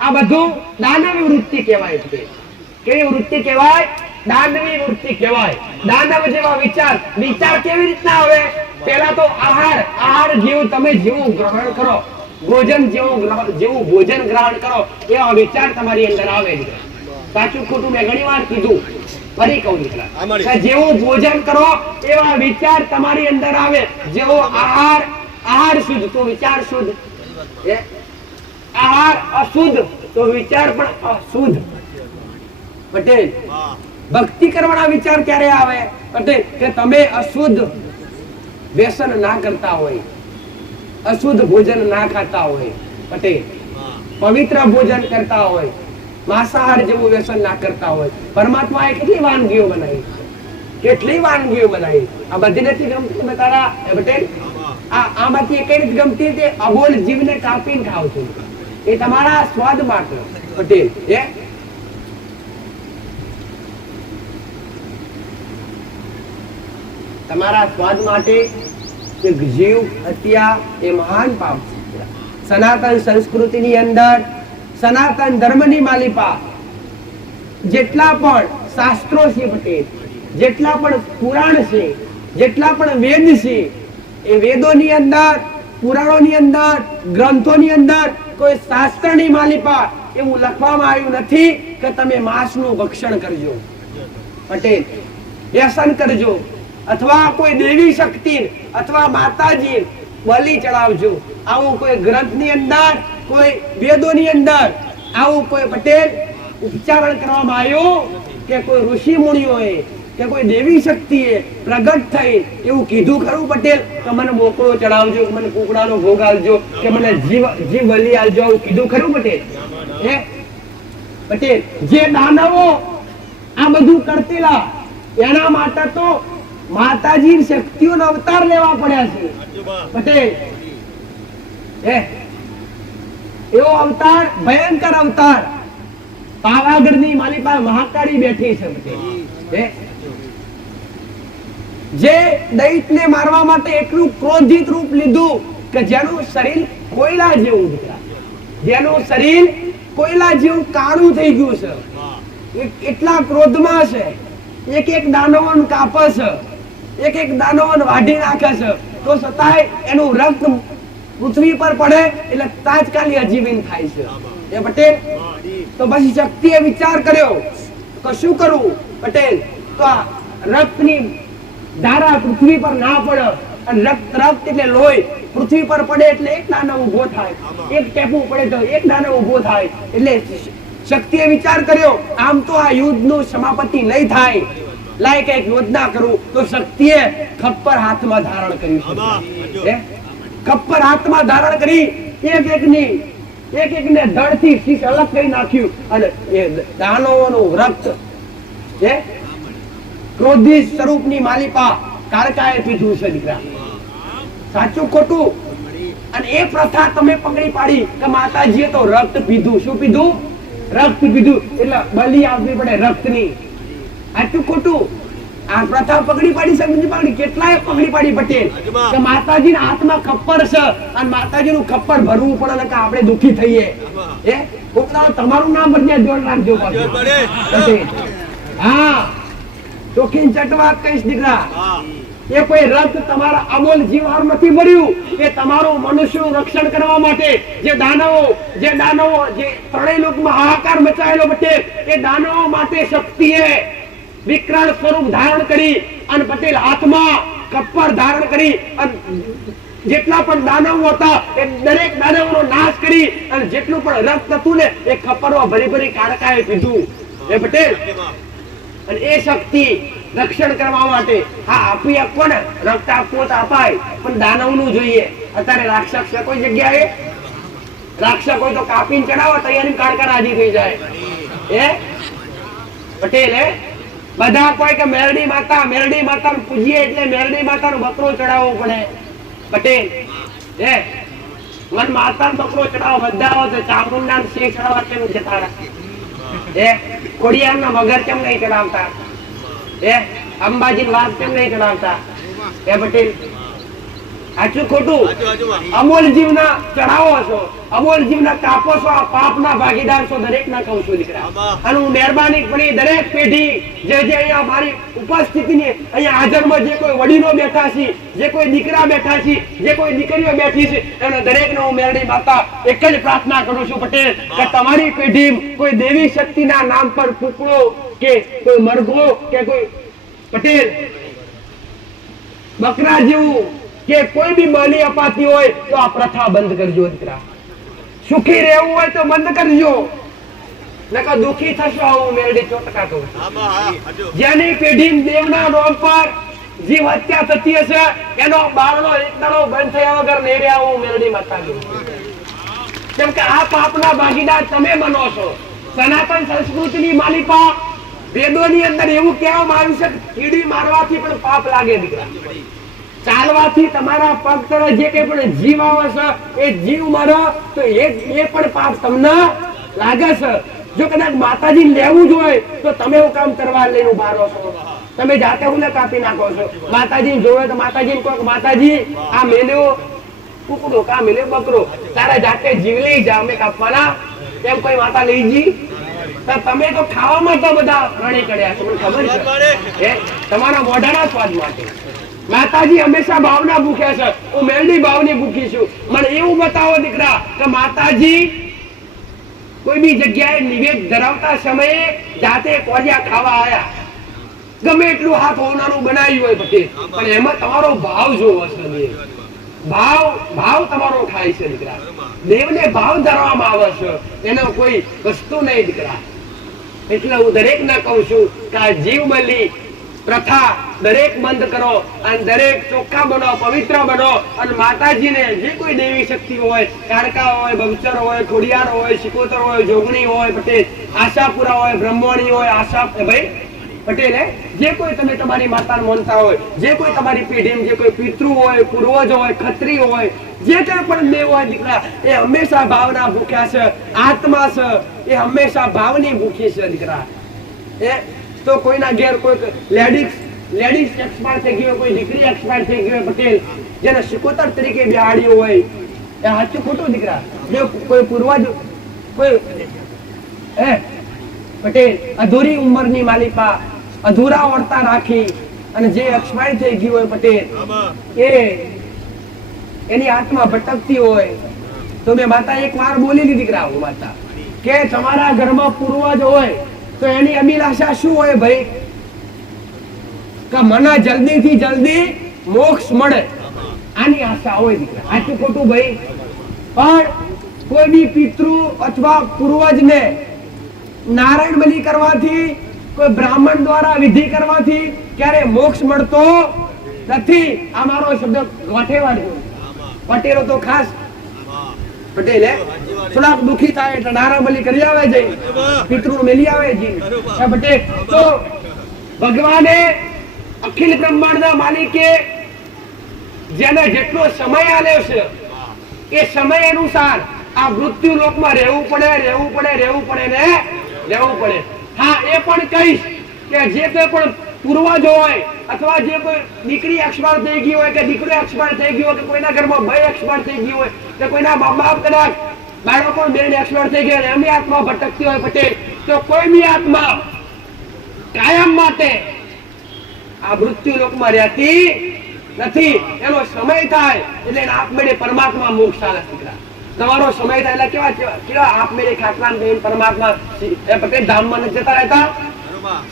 આ બધું દાનવી વૃત્તિ કહેવાય છે કેવી વૃત્તિ કહેવાય દાનવી વૃત્તિ કહેવાય દાનવ જેવા વિચાર કેવી રીતના આવે પહેલા તો આહાર જેવું તમે જેવું ગ્રહણ કરો ભોજન જેવું ભોજન ગ્રહણ કરો એવા વિચાર તમારી અંદર આવે છે સાચું ખોટું મેં ઘણી વાર કીધું ફરી કહું દીકરા જેવું ભોજન કરો એવા વિચાર તમારી અંદર આવે જેવો આહાર શુદ્ધ તો વિચાર શુદ્ધ આહાર અશુદ્ધ તો વિચાર પણ અશુદ્ધ પટેલ ભક્તિ કરવાના વિચાર ક્યારે આવે પટેલ કે તમે અશુદ્ધ વ્યસન ના કરતા હોય અશુદ્ધ ભોજન ના ખાતા હોય પટેલ પવિત્ર ભોજન કરતા હોય માંસાહાર જેવું વ્યસન ના કરતા હોય પરમાત્માએ કેટલી વાનગીઓ બનાવી આ બધી નથી ગમતી તારા પટેલ આમાંથી એક જ ગમતી તે અબોલ જીવને કાપીને ખાવ છો એ તમારા સ્વાદ માટે પટેલ તમારા સ્વાદ માટે જીવ હત્યા એ મહાન પાપ છે સનાતન સંસ્કૃતિની અંદર સનાતન ધર્મની માલિપા જેટલા પણ શાસ્ત્રો છે પટેલ જેટલા પણ પુરાણ છે જેટલા પણ વેદ છે એ વેદોની અંદર પુરાણોની અંદર ગ્રંથોની અંદર કોઈ શાસ્ત્રની માલિપા એવું લખવામાં આવ્યું નથી કે તમે માંસનું ભક્ષણ કરજો પટેલ વ્યસન કરજો અથવા કોઈ દેવી શક્તિ અથવા માતાજી બલિ ચડાવજો આવું કોઈ ગ્રંથની અંદર કોઈ વેદોની અંદર આવું કોઈ પટેલ ઉચ્ચારણ કરવામાં આવ્યું કે કોઈ ઋષિ મુનિઓએ કે કોઈ દેવી શક્તિએ પ્રગટ થઈ એવું કીધું ખરું પટેલ કે મને મોકળો ચડાવજો મને કુકડાનો ભોગ આલજો કે મને જીવ બલિ આલજો એવું કીધું ખરું પટેલ પટેલ જે દાનવો આ બધું કરતેલા એના માટે તો માતાજી શક્તિઓનો અવતાર લેવા પડ્યા છે પટેલ એવો અવતાર ભયંકર અવતાર પાવાગઢની માલિકા મહાકાળી બેઠી છે પટેલ જે દૈત્યને મારવા માટે એટલું ક્રોધિત રૂપ લીધું કે જેનું શરીર કોયલા જેવું જેનું શરીર કોયલા જેવું કાળું થઈ ગયું છે એટલા ક્રોધમાં છે એક દાનવોને કાપે છે એક દાનવોને વાઢી નાખે છે તો છતાંય એનું રક્ત પૃથ્વી પર પડે એટલે તાત્કાલિક અજીવીન થાય છે એ પટેલ તો પછી શક્તિએ વિચાર કર્યો કે શું કરવું પટેલ તો આ રક્તની ધારા પૃથ્વી પર ના પડે, અને રક્ત એટલે લોહી પૃથ્વી પર પડે એટલે એક દાનવ ઉભો થાય, એક ટેપુ પડે તો એક દાનવ ઉભો થાય. એટલે શક્તિએ વિચાર કર્યો આમ તો આ યુદ્ધનું સમાપતિ નહીં થાય, લાય કઈક યોજના કરું. તો શક્તિએ ખપ્પર હાથમાં ધારણ કર્યું. ખપ્પર હાથમાં ધારણ કરી એક એકને ધડથી શીશ અલગ કરી નાખ્યું, અને એ દાનવોનું રક્ત ક્રોધિત સ્વરૂપની માલિપા કાળકાએ પીધું છે દીકરા. સાચું ખોટું? અને એ પ્રથા તમે પકડી પાડી કે માતાજીએ તો રક્ત પીધું. શું પીધું? રક્ત પીધું. એટલે બલિ આપવી પડે રક્તની. સાચું ખોટું? આ પ્રથા પકડી પાડી, સમજી પાડી. કેટલાય પકડી પાડી પટેલ કે માતાજીના હાથમાં ખપ્પર છે અને માતાજીનું ખપ્પર ભરવું પડે કે આપણે દુખી થઈએ. તમારું નામ બદલે જોર રાખજો પટેલ. હા, ચોખી ચટવાત કહીશ દીકરા. એ કોઈ રક્ત તમારા અમોલ જીવહાર નથી ભર્યું, એ તમારું મનુષ્યનું રક્ષણ કરવા માટે જે દાનવો જે ત્રણેય લોકમાં હાહાકાર મચાયેલો પટેલ, એ દાનવો માટે શક્તિએ વિકરાળ સ્વરૂપ ધારણ કરી અને પટેલ હાથમાં કપ્પર ધારણ કરી અને જેટલા પણ દાનવો હતા એ દરેક દાનવોનો નાશ કરી અને જેટલું પણ રક્ત હતું ને એ ખપ્પરમાં ભરી ભરી કાળકાએ પીધું. એ પટેલ અને એ શક્તિ રક્ષણ કરવા માટે હા આપી કોને રક્ત આપવું તો અપાય, પણ દાનવનું જોઈએ. અત્યારે રાક્ષસ છે કોઈ જગ્યાએ? રાક્ષસ કોઈ તો કાપીને ચડાવો તો એની કાળકા રાજી થઈ જાય. એ પટેલ બધા કોઈ કે મેરડી માતા પૂજીએ એટલે મેરડી માતાનો બકરો ચડાવવો પડે. પટેલ મન માતાનો બકરો ચડાવો બધા આવે તો ચામુંડા સિંહ ચડાવવા કેમ જતા રહે? ખોડિયારના મગર કેમ નહીં ચડાવતા? અંબાજી વાત કેમ નહીં ચડાવતા? પટેલ સાચું ખોટું? અમોલ જીવના ચડાવો છો, અમોલ જીવના કાપો છો, આ પાપના ભાગીદાર છો. દરેક ના કહું છું દીકરા. અને હું મહેરબાની કરી દરેક પેઢી જે અહીંયા મારી ઉપસ્થિતિની અહીંયા હાજરમાં જે કોઈ વડીલો બેઠા છે, જે કોઈ દીકરા બેઠા છે, જે કોઈ દીકરીઓ બેઠી છે, એને દરેકને હું મેરડી માતા એક જ પ્રાર્થના કરું છું પટેલ કે તમારી પેઢી કોઈ દેવી શક્તિના નામ પર કૂકડો કે કોઈ મરઘો કે કોઈ પટેલ બકરા જેવું કે કોઈ બી બલિ અપાતી હોય તો આ પ્રથા બંધ કરજો દીકરા. સુખી રહેવું હોય તો બંધ કરજો, નકર દુખી થશો. હું મેરડી ચોટકા કહું. જેની પેઢી દેવના નામ પર જીવ હત્યા થતી હશે એનો બારનો એક દાડો બંધ થયા વગર નહીં રહ્યા. હું મેરડી માતા કહું. કેમ કે આ પાપના ભાગીદાર તમે બનો છો. સનાતન સંસ્કૃતિની માલિપા વેદોની અંદર એવું કહેવામાં આવ્યું છે કીડી મારવાથી પણ પાપ લાગે દીકરા. ચાલવાથી તમારા પગ તળે જે કઈ પણ જીવ આવે છે એ જીવ મરે તો એ પણ પાપ તમને લાગે છે. જો કદાચ માતાજી લેવું જ હોય તો તમે એવું કામ કરવા લઈને ઉભા રહો છો? તમે જાતે હું કાપી નાખો છો. માતાજી જોવે તો માતાજી કહો માતાજી આ મેલ્યો કુકડો કા મેલ્યો બકરો, તારા જાતે જીવ લઈ જા, અમે કાપવાના એમ કોઈ માતા લઈ જી? તમે તો ખાવામાં તો બધા રણી કર્યા છે, મને ખબર છે તમારા મોઢાના સ્વાદ માટે. માતાજી હંમેશા ભાવના ભૂખ્યા છે, હું મેરડી ભાવની ભૂખી છું. મને એવું બતાવો દીકરા કે માતાજી કોઈ બી જગ્યાએ નિવેદ ધરાવતા સમયે જાતે કોરિયા ખાવા આયા, ગમે એટલું હાથ હોનારું બનાવ્યું હોય પટેલ, પણ એમાં તમારો ભાવ જોવો છે. ભાવ તમારો થાય છે દીકરા. દેવને ભાવ ધરવામાં આવે છે, એનો કોઈ વસ્તુ નહીં દીકરા. એટલે હું દરેક ને કહું છું કે આ જીવ બલિ પ્રથા દરેક બંધ કરો અને દરેક ચોખ્ખા બનો, પવિત્ર બનો. અને માતાજીને જે કોઈ દેવી શક્તિ હોય, કાળકા હોય, બગચર હોય, ખોડિયાર હોય, શિકોતર હોય, જોગણી હોય, પટેલ આશાપુરા હોય, બ્રહ્મણી હોય, આશા ભાઈ પટેલ જે કોઈ તમે તમારી માતાને માનતા હોય, જે કોઈ તમારી પેઢીમાં જે કોઈ પિતૃ હોય, પૂર્વજ હોય, ખત્રી હોય, જે કઈ પણ દેવ હોય દીકરા, એ હંમેશા ભાવના ભૂખ્યા છે. આત્મા છે એ હંમેશા ભાવની ભૂખી છે દીકરા. તો કોઈના ઘેર કોઈ લેડીઝ એક્સપાયર થઈ ગયો, કોઈ દીકરી એક્સપાયર થઈ ગયો પટેલ, જેને શિકોતર તરીકે બિહાડ્યો હોય, એ સાચું ખોટું દીકરા? જે કોઈ પૂર્વજ કોઈ પટેલ અધૂરી ઉંમરની માલિપા અધૂરા વર્તા રાખી અને જે એક્સપાયર થઈ ગયું હોય પટેલ, એની આત્મા ભટકતી હોય તો મેં માતા એક વાર બોલેલી દીકરા, હું માતા કે તમારા ઘરમાં પૂર્વજ હોય તો એની અભિલાષા શું હોય ભાઈ? કે મને જલ્દીથી જલ્દી મોક્ષ મળે, આની આશા હોય દીકરા. આટલું ખોટું ભાઈ? પણ કોઈ બી પિતૃ અથવા પૂર્વજને નારાયણ બલિ કરવાથી, કોઈ બ્રાહ્મણ દ્વારા વિધિ કરવાથી ક્યારે મોક્ષ મળતો નથી. આ મારો શબ્દ ગોઠેવાડ પટેલો તો ખાસ પટેલ થોડાક દુખી થાય એટલે નારાયણ બલિ કરી આવે છે, પિતૃ મેલી આવે છે પટેલ. તો ભગવાને અખિલ બ્રહ્માંડના માલિકે જેને જેટલો સમય આલ્યો છે એ સમય અનુસાર આ મૃત્યુ લોકમાં રહેવું પડે ને રહેવું પડે. હા, એ પણ કહીશ કે જે કોઈ પણ પૂર્વજ હોય અથવા જે કોઈ દીકરી એક્સપાયર થઈ ગઈ હોય કે દીકરો એક્સપાયર થઈ ગયો હોય કે કોઈના ઘરમાં ભાઈ એક્સપાયર થઈ ગઈ હોય કે કોઈના મા બાપ કદાચ બાળકો બેન એક્સપાયર થઈ ગયા એમની આત્મા ભટકતી હોય પટેલ, તો કોઈની આત્મા કાયમ માટે આ મૃત્યુ લોકમાં રહેતી નથી. એનો સમય થાય એટલે આપમેળે પરમાત્મા મોક્ષ આલે દીકરા. તમારો સમય થાય એટલે કેવા આપમેળે ખાટલામાં બેન પરમાત્મા પટેલ ધામમાં નથી જતા રહેતા.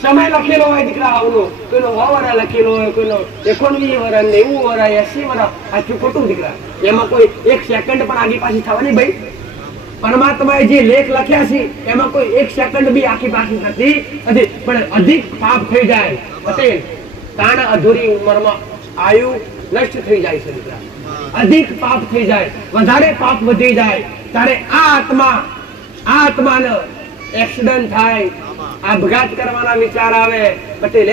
સમય લખેલો હોય દીકરા આવનો, કોઈનો 100 વર્ષ લખેલો હોય, કોઈનો 19 વર્ષ, 90 વર્ષ, 80 વર્ષ. આટલું ખોટું દીકરા. એમાં કોઈ એક સેકન્ડ પણ આગી પાછી થવાની ભાઈ. પરમાત્માએ જે લેખ લખ્યા છે એમાં કોઈ એક સેકન્ડ બી આખી પાછી નથી. પણ અધિક પાપ થઈ જાય પટેલ, તાણ અધૂરી ઉંમરમાં આયુ નષ્ટ થઈ જાય છે દીકરા. અધિક પાપ થઈ જાય, વધારે પાપ વધી જાય ત્યારે આ આત્માને એક્સિડન્ટ થાય, આપઘાત કરવાના વિચાર આવે પટેલ.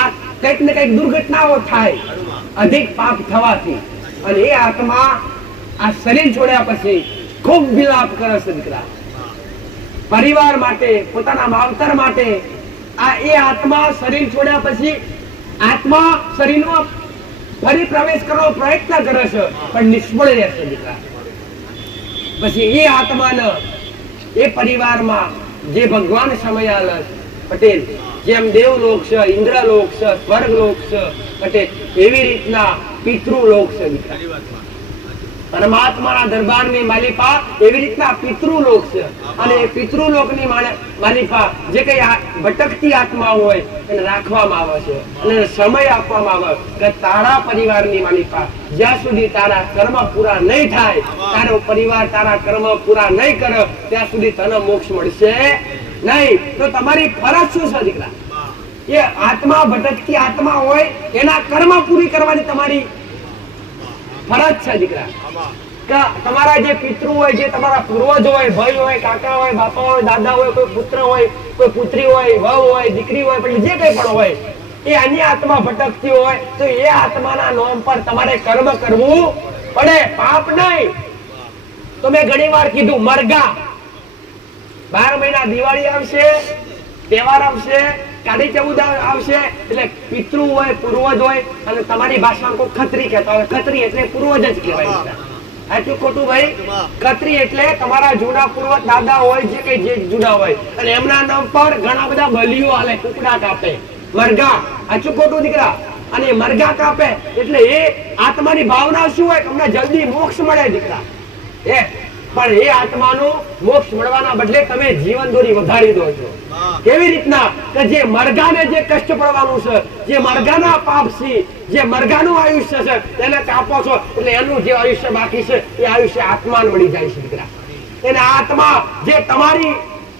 આ કઈક ને કઈક દુર્ઘટનાઓ થાય અધિક પાપ થવાથી. અને એ આત્મા આ શરીર છોડ્યા પછી ખૂબ વિલાપ કરે છે દીકરા. પરિવાર માટે, પોતાના માવતર માટે આ એ આત્મા શરીર છોડ્યા પછી આત્મા શરીરમાં ફરી પ્રવેશ કરવાનો પ્રયત્ન કરે છે પણ નિષ્ફળ રહે છે દીકરા. પછી એ આત્માને એ પરિવારમાં જે ભગવાન સમય આલે પટેલ, જેમ દેવલોક છે, ઇન્દ્રલોક છે, સ્વર્ગલોક છે પટેલ, એવી રીતના પિતૃલોક છે દીકરા. પરમાત્માના દરબારની માલિપા એવી રીતના પિતૃલોક છે. અને એ પિતૃલોકની માલિપા જે કઈ ભટકતી આત્મા હોય એને રાખવામાં આવે છે અને સમય આપવામાં આવે કે તારા પરિવારની માલિપા જ્યાં સુધી તારા કર્મ પૂરા નહીં થાય, તારો પરિવાર તારા કર્મ પૂરા નહીં કરે ત્યાં સુધી તને મોક્ષ મળશે નહીં. તો તમારી ફરજ શું છે દીકરા? એ આત્મા ભટકતી આત્મા હોય એના કર્મ પૂરી કરવાની તમારી ફરજ છે દીકરા. કે તમારા જે પિતૃ હોય, જે તમારા પૂર્વજ હોય, ભાઈ હોય, કાકા હોય, બાપા હોય, દાદા હોય, કોઈ પુત્ર હોય, કોઈ પુત્રી હોય, વહુ હોય, દીકરી હોય, પણ જે કઈ પણ હોય એ અન્ય આત્મા ભટકતી હોય તો એ આત્માના નામ પર તમારે કર્મ કરવું પડે, પાપ નહીં. તો મેં ઘણી વાર કીધું મરઘા 12 મહિના દિવાળી આવશે, તહેવાર આવશે, કાળી ચૌદ આવશે એટલે પિતૃ હોય, પૂર્વજ હોય, અને તમારી ભાષામાં કોઈ ખત્રી કહેતા હોય. ખત્રી એટલે પૂર્વજ જ કહેવાય. આટલું ખોટું ભાઈ? ખત્રી એટલે તમારા જૂના પૂર્વજ દાદા હોય, જે કઈ જે જૂના હોય, અને એમના નામ પર ઘણા બધા બલિઓ આલે, કુકડા કાપે, મરઘા. આટલું ખોટું દીકરા? અને મરઘા કાપે એટલે એ આત્માની ભાવના શું હોય? તમને જલ્દી મોક્ષ મળે દીકરા. પણ એ આત્માનું મોક્ષ મળવાના બદલે તમે જીવન દોરી વધારી દો છો. કેવી રીતના? કે જે મરઘાને જે કષ્ટ પડવાનું છે, જે મરઘાના પાપ છે, જે મરઘાનું આયુષ્ય છે તેને કાપો છો એટલે એનું જે આયુષ્ય બાકી છે એ આયુષ્ય આત્માને મળી જાય છે દીકરા. એને આત્મા જે તમારી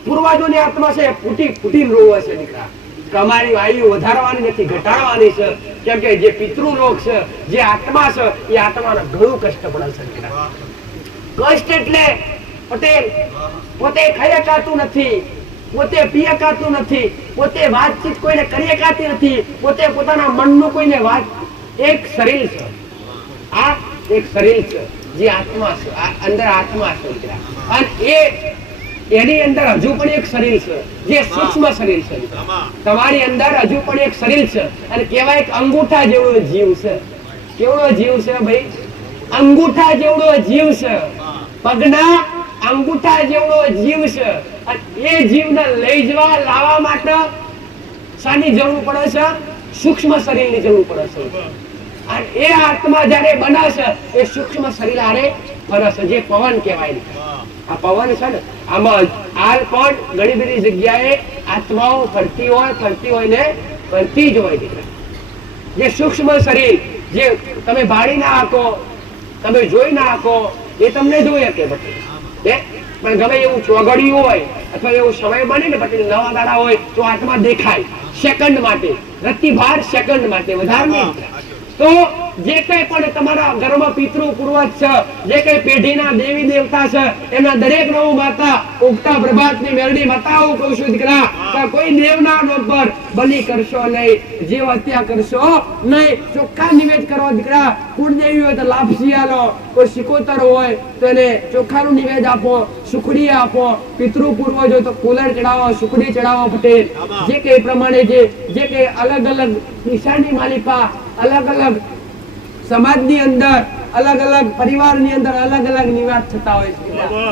પૂર્વજોની આત્મા છે ફૂટી રોવે છે દીકરા. તમારી આયુ વધારવાની નથી, ઘટાડવાની છે. કેમ કે જે પિતૃલોક છે, જે આત્મા છે એ આત્માને ઘણું કષ્ટ પડે છે દીકરા. કષ્ટ એટલે પટેલ પોતે ખાઈ શકાતું નથી, પોતે પી શકાતું નથી, પોતે વાતચીત કોઈને કરી શકાતી નથી, પોતે પોતાના મનનું કોઈને વાત. એક શરીર છે, આ એક શરીર છે જે આત્મા છે, આ અંદર આત્મા છે દીકરા. અને એની અંદર હજુ પણ એક શરીર છે જે સૂક્ષ્મ શરીર છે. તમારી અંદર હજુ પણ એક શરીર છે અને કહેવાય એક અંગૂઠા જેવડો જીવ છે. કેવડો જીવ છે ભાઈ? અંગૂઠા જેવડો જીવ છે. પગના અંગૂઠા જેવડો જીવ છે. એ જીવને લઈ જવા લાવવા માટે શાની જરૂર પડે છે? સૂક્ષ્મ શરીરની જરૂર પડે છે. અને એ આત્મા જ્યારે બને છે એ સૂક્ષ્મ શરીર આરે ફરે છે, જે પવન કહેવાય. આ પવન છે ને, આમાં હાલ પણ ઘણી બધી જગ્યાએ આત્માઓ ફરતી હોય ને ફરતી જ હોય દીકરા. જે સૂક્ષ્મ શરીર જે તમે ભાળી ના આકો, તમે જોઈ ના આકો, એ તમને જોઈએ કે પટેલ પણ ગમે એવું ચોગડિયું હોય અથવા એવું સમય બને ને પટેલ નવા દાડા હોય તો આત્મા દેખાય સેકન્ડ માટે, રતિભાર સેકન્ડ માટે, વધારે નહીં. તો જે કઈ પણ તમારા ઘરમાં પિતૃ પૂર્વજ છે, જે કઈ પેઢીના દેવી દેવતા છે, એમના દરેક નો માતા ઉગતા પ્રભાતની મેરડી માતા હું કહું છું દીકરા કે કોઈ દેવના નામ પર બલિ કરશો નહીં, જીવ હત્યા કરશો નહીં, ચોખ્ખા નિવેદ કરો દીકરા. કુળદેવી હોય તો લાપસી આલો, કોઈ સિકોતર હોય તો એને ચોખ્ખાનું નિવેદ આપો, સુખડી આપો, પિતૃ પૂર્વજ હોય તો કુલર ચડાવો, સુખડી ચડાવો પટેલ. જે કઈ પ્રમાણે જે કઈ અલગ અલગ નિશાની માલિકા, અલગ અલગ સમાજની અંદર, અલગ અલગ પરિવારની અંદર અલગ અલગ નિવાસ થતા હોય છે.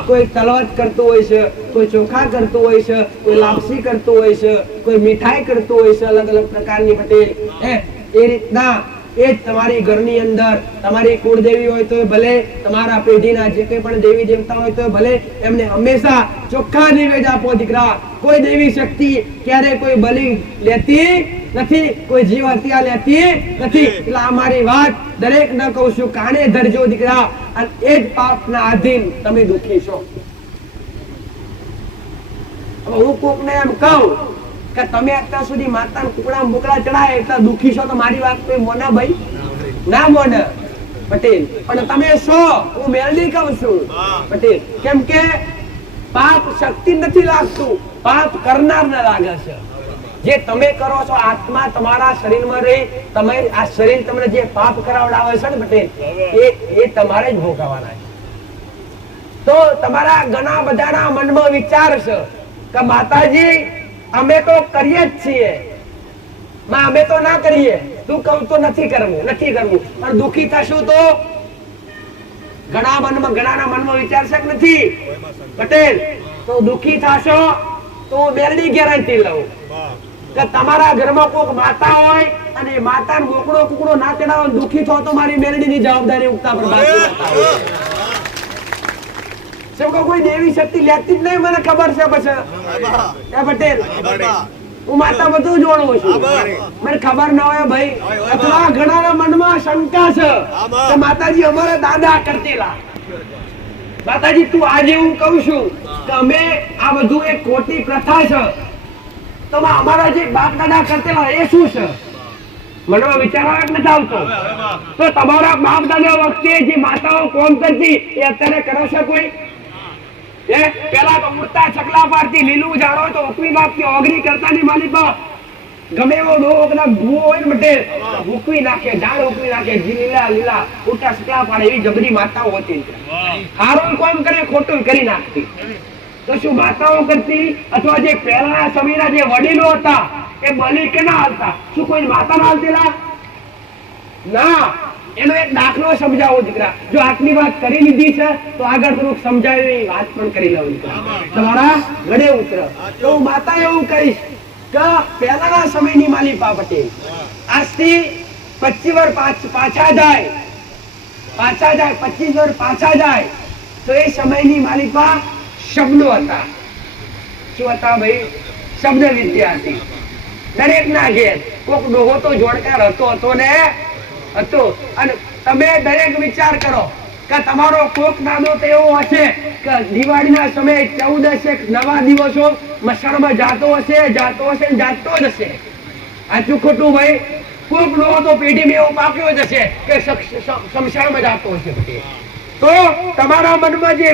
કોઈ તલવટ કરતું હોય છે, કોઈ ચોખા કરતું હોય છે, કોઈ લાપસી કરતું હોય છે, કોઈ મીઠાઈ કરતું હોય છે, અલગ અલગ પ્રકારની પટેલ. એ રીતના એ તમારી ઘરની અંદર તમારી કુળદેવી હોય તો ભલે, તમારા પેઢીના જે કંઈ પણ દેવી દેવતા હોય તો ભલે, એમને હંમેશા ચોખ્ખા નિવેદ આપો દીકરા. કોઈ દેવી શક્તિ ક્યારે કોઈ બલિ લેતી નથી, કોઈ જીવ હત્યા લેતી નથી. એટલે અમારી વાત દરેક ન કહું છું, કાને ધરજો દીકરા. અને એ જ પાપના આધીન તમે દુખી છો. હવે હું કોકને એમ કહું કે તમે અત્યાર સુધી માતાના કુકડા બુકડા ચડાય એટલે દુખી છો, તો મારી વાત કોઈ મોના ભાઈ ના મોને પટેલ. પણ તમે છો, હું મેલડી કહું છું પટેલ. કેમ કે પાપ શક્તિ નથી લાગતું, પાપ કરનાર ને લાગે છે. જે તમે કરો છો આત્મા તમારા શરીરમાં રહી, તમે આ શરીર તમને જે પાપ કરાવડાવે છે ને પટેલ, એ તમારે જ ભોગવવાના છે. તો તમારા ઘણા બધાના મનમાં વિચાર છે કે માતાજી અમે તો કરીએ જ છીએ, માં અમે તો ના કરીએ, તું કહું તો નથી કરવું, પણ દુખી થશું તો ઘણાના મનમાં વિચાર છે કે નથી પટેલ? તો દુખી થશો તો મેલડી ગેરંટી લઉં કે તમારા ઘરમાં કોઈક માતા હોય અને માતાનો મોકળો કુકડો ના ચડાવો, દુખી થો તો મારી મેલડીની જવાબદારી ઉગતા પર કોઈ દેવી શક્તિ લેતી જ નહીં, મને ખબર છે. પછી પટેલ હું માતા બધું જોડું છું, મને ખબર ના હોય ભાઈ. અથવા ઘણાના મનમાં શંકા છે કે માતાજી અમારા દાદા કરતેલા. માતાજી તું આજે હું કહું છું કે અમે આ બધું એક ખોટી પ્રથા છે, તો અમારા જે બાપ દાદા કરતેલા એ શું છે? મનમાં વિચાર આવે નથી આવતો. તો તમારા બાપ દાદા વખતે જે માતાઓ કોમ કરતી એ અત્યારે કરો છો કોઈ? પેલા તો ઉડતા ચકલા પાડતી, લીલું ઝાડ હોય તો ઉકવી નાખતી, ઓગરી કરતાની માલિકા ગમે એવો ભૂવો હોય ને મટેલ ઉકવી નાખે, ઝાડ ઉકવી નાખે, લીલા ઉડતા ચકલા પાડે, એવી જબરી માતાઓ હતી. સારું કોમ કરે, ખોટું કરી નાખતી. તો શું માતાઓ કરતી? અથવા જે પહેલાના સમયના જે વડીલો હતા એ બલિ કેના હાલતા? શું કોઈ માતા ના હાલતેલા? ના. એનો એક દાખલો સમજાવો દીકરા. જો આટલી વાત કરી લીધી છે તો આગળ થોડુંક સમજાવી વાત પણ કરી લઉં દીકરા, તમારા ગળે ઉતર. તો હું માતા એવું કહીશ કે પહેલાના સમયની માલિકા પટેલ આજથી 25 વર્ષ પાછા જાય, 25 વર્ષ પાછા જાય તો એ સમયની માલિકા શબ્દો હતા. શું હતા ભાઈ? શબ્દ વિદ્યા હતી દરેક ના ઘેર. કોક ડોહો તો જોડકાર હતો ને હતો. અને તમે દરેક વિચાર કરો કે તમારો કોક નાનો તો એવો હશે કે દિવાળીના સમયે 14 નવા દિવસો મસાણમાં જાતો હશે ને જાતો જ હશે. આટલું ખોટું ભાઈ? કોક ડોહો તો પેઢીમાં એવો પાક્યો જ હશે કે શમશાનમાં જાતો હશે. તો તમારા મનમાં જે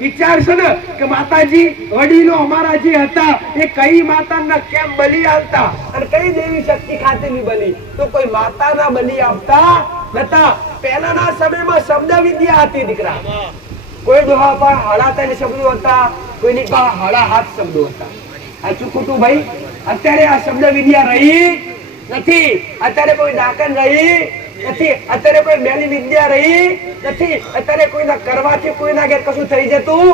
વિચાર છે ને કે માતાજી વડીલો અમારા જે હતા એ કઈ માતાના કેમ બલિ આવતા અને કઈ દેવી શક્તિ ખાતેની બલિ? તો કોઈ માતાના બલિ આવતા નતા. પહેલાના સમયમાં શબ્દ વિદ્યા હતી દીકરા. કોઈ ડોહા પર 3.5 શબ્દો હતા, કોઈની પાસે 7.5 શબ્દો હતા. સાચું ખોટું ભાઈ? અત્યારે આ શબ્દ વિદ્યા રહી નથી. અત્યારે કોઈ ડાકણ રહી નથી. અત્યારે કોઈ મેલી વિદ્યા રહી નથી. અત્યારે કોઈના કરવાથી કોઈના ઘેર કશું થઈ જતું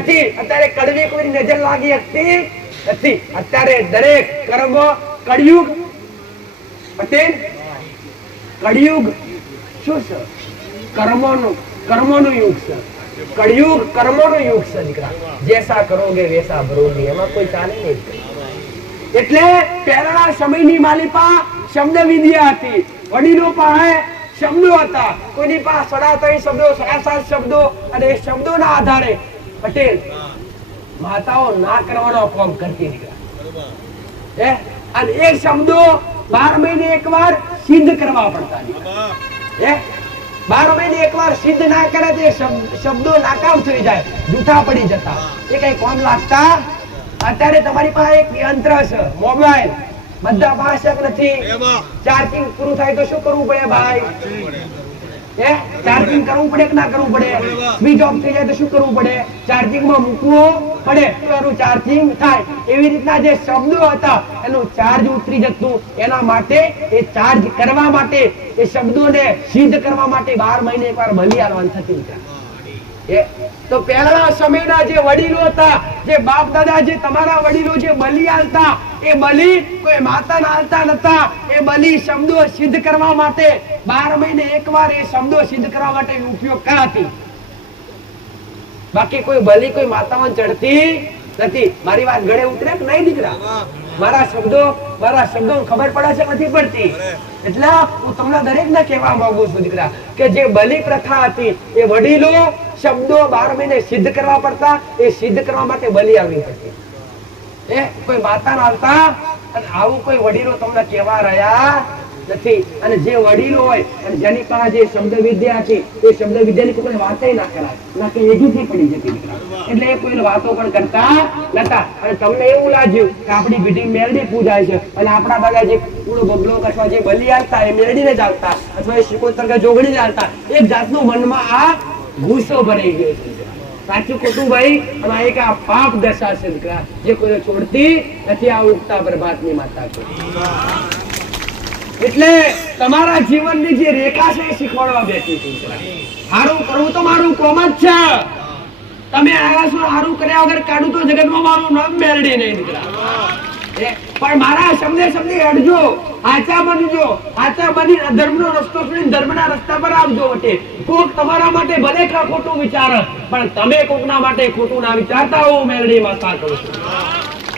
નથી. અત્યારે કડવી કોઈની નજર લાગી શકતી નથી. અત્યારે દરેક કર્મ કળિયુગ પટેલ, કળિયુગ શું છે? કર્મોનું યુગ છે. કળિયુગ કર્મોનું યુગ છે દીકરા. જેસા કરોગે વેસા ભરોગે, એમાં કોઈ ચાલે નહીં. એટલે પહેલાના સમયની માલિકા શબ્દ વિદ્યા હતી. વડીલો પાસે શબ્દો હતા, કોઈની પાસે 3.5 શબ્દો 7.5 શબ્દો, અને એ શબ્દોના આધારે પટેલ માતાઓ ના કરવાનો ફોર્મ કરતી નીકળ્યા. અને એ શબ્દો 12 મહિને એકવાર સિદ્ધ કરવા પડતા. 12 મહિને એકવાર સિદ્ધ ના કરે તો શબ્દો નાકામ થઈ જાય, જૂઠા પડી જતા, એ કઈ કોમ લાગતા. અત્યારે તમારી પાસે એક યંત્ર છે, મોબાઈલ, બધા પાસે નથી. ચાર્જિંગ પૂરું થાય તો શું કરવું પડે ભાઈ? ચાર્જિંગ કરવું પડે કે ના કરવું પડે? સ્વિચ ઓફ થઈ જાય તો શું કરવું પડે? ચાર્જિંગ માં મૂકવું પડે, એનું ચાર્જિંગ થાય. એવી રીતના જે શબ્દો હતા એનું ચાર્જ ઉતરી જતું, એના માટે એ ચાર્જ કરવા માટે એ શબ્દોને સિદ્ધ કરવા માટે 12 મહિને એકવાર બલિ આલવાની થતી. તો પહેલાના સમયના જે વડીલો હતા, જે બાપ દાદા, જે તમારા વડીલો જે બલિ આલતા, એ બલિ કોઈ માતાને આલતા નતા. એ બલિ શબ્દો સિદ્ધ કરવા માટે 12 મહિને એકવાર એ શબ્દો સિદ્ધ કરવા માટે ઉપયોગ કરાતી. બાકી કોઈ બલિ કોઈ માતામાં ચડતી નથી. મારી વાત ગળે ઉતરે કે નહીં દીકરા? મારા શબ્દો ખબર પડે છે નથી પડતી? એટલે હું તમને દરેકને કહેવા માંગુ છું દીકરા, કે જે બલિ પ્રથા હતી એ વડીલો શબ્દો 12 મહિને સિદ્ધ કરવા પડતા, એ સિદ્ધ કરવા માટે બલિ આવી પડતી. કોઈ માતા આવતા, અને આવું કોઈ વડીલો તમને કહેવા રહ્યા નથી. અને જે વડીલો હોય અને જેની પાસે જે શબ્દ વિદ્યા છે, એ શબ્દ વિદ્યાની કોઈ વાતે ના કરાય, ના કે એજુથી પડી જતી દીકરા. એટલે એ કોઈ વાતો પણ કરતા નતા. અને તમને એવું લાગ્યું કે આપણી બીટી મેરડી પૂજાય છે, અને આપણા દાદા જે કુળો બગલો અથવા જે બલિ આવતા એ મેરડીને જ આવતા, અથવા એ શિકોતર કે જોગણી જ આવતા. એક જાતનું મનમાં આ ગુસ્સો ભરાઈ ગયો છે. સાચું ખોટું ભાઈ? અને એક આ પાપ દશા છે દીકરા, જે કોઈ છોડતી નથી. આ ઉગતા પ્રભાતની માતા છે. એટલે તમારા જીવનની જે રેખા છે એ શીખવાડવા બેઠી છે. સારું કરવું તો મારું કોમ જ છે. તમે આવ્યા છો સારું કર્યા વગર કાઢું તો જગતમાં મારું નામ મેળડી નહીં દીકરા. પણ મારા શબ્દે અડજો, આચા બનજો, આચા બની ધર્મનો રસ્તો છોડી ધર્મના રસ્તા પર આવજો. કોક તમારા માટે ભલે ખોટું વિચારે, પણ તમે કોકના માટે ખોટું ના વિચારતા હો. મેળડી માતા કહું છું,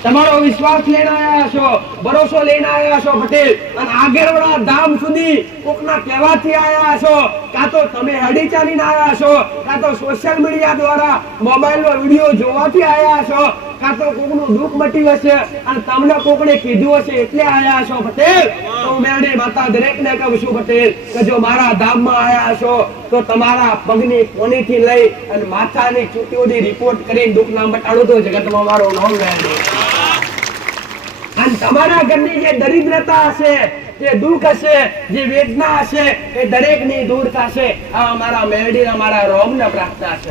તમારો વિશ્વાસ લઈને આવ્યા છો, ભરોસો લઈને આવ્યા છો પટેલ, અને આગળવાળા ધામ સુધી કોકના કહેવાથી આવ્યા છો, કાં તો તમે હડી ચાલીને આવ્યા છો, કાં તો સોશિયલ મીડિયા દ્વારા મોબાઈલનો વિડીયો જોવાથી આવ્યા છો, કાં તો કોકનું દુઃખ મટ્યું હશે અને તમને કોકને કીધું હશે એટલે આવ્યા છો પટેલ. તો મેળે માતા દરેકને કહું છું પટેલ, કે જો મારા ધામમાં આવ્યા છો તો તમારા પગની કોણીથી લઈ અને માથાની ચૂંટીઓની રિપોર્ટ કરીને દુઃખ ના મટાડો તો જગતમાં મારો નામ મેળે. અને તમારા ઘરની જે દરિદ્રતા હશે, જે દુઃખ હશે, જે વેદના હશે, એ દરેકની દૂર થશે. આ અમારા મેળડીના મારા રોમને પ્રાર્થના છે.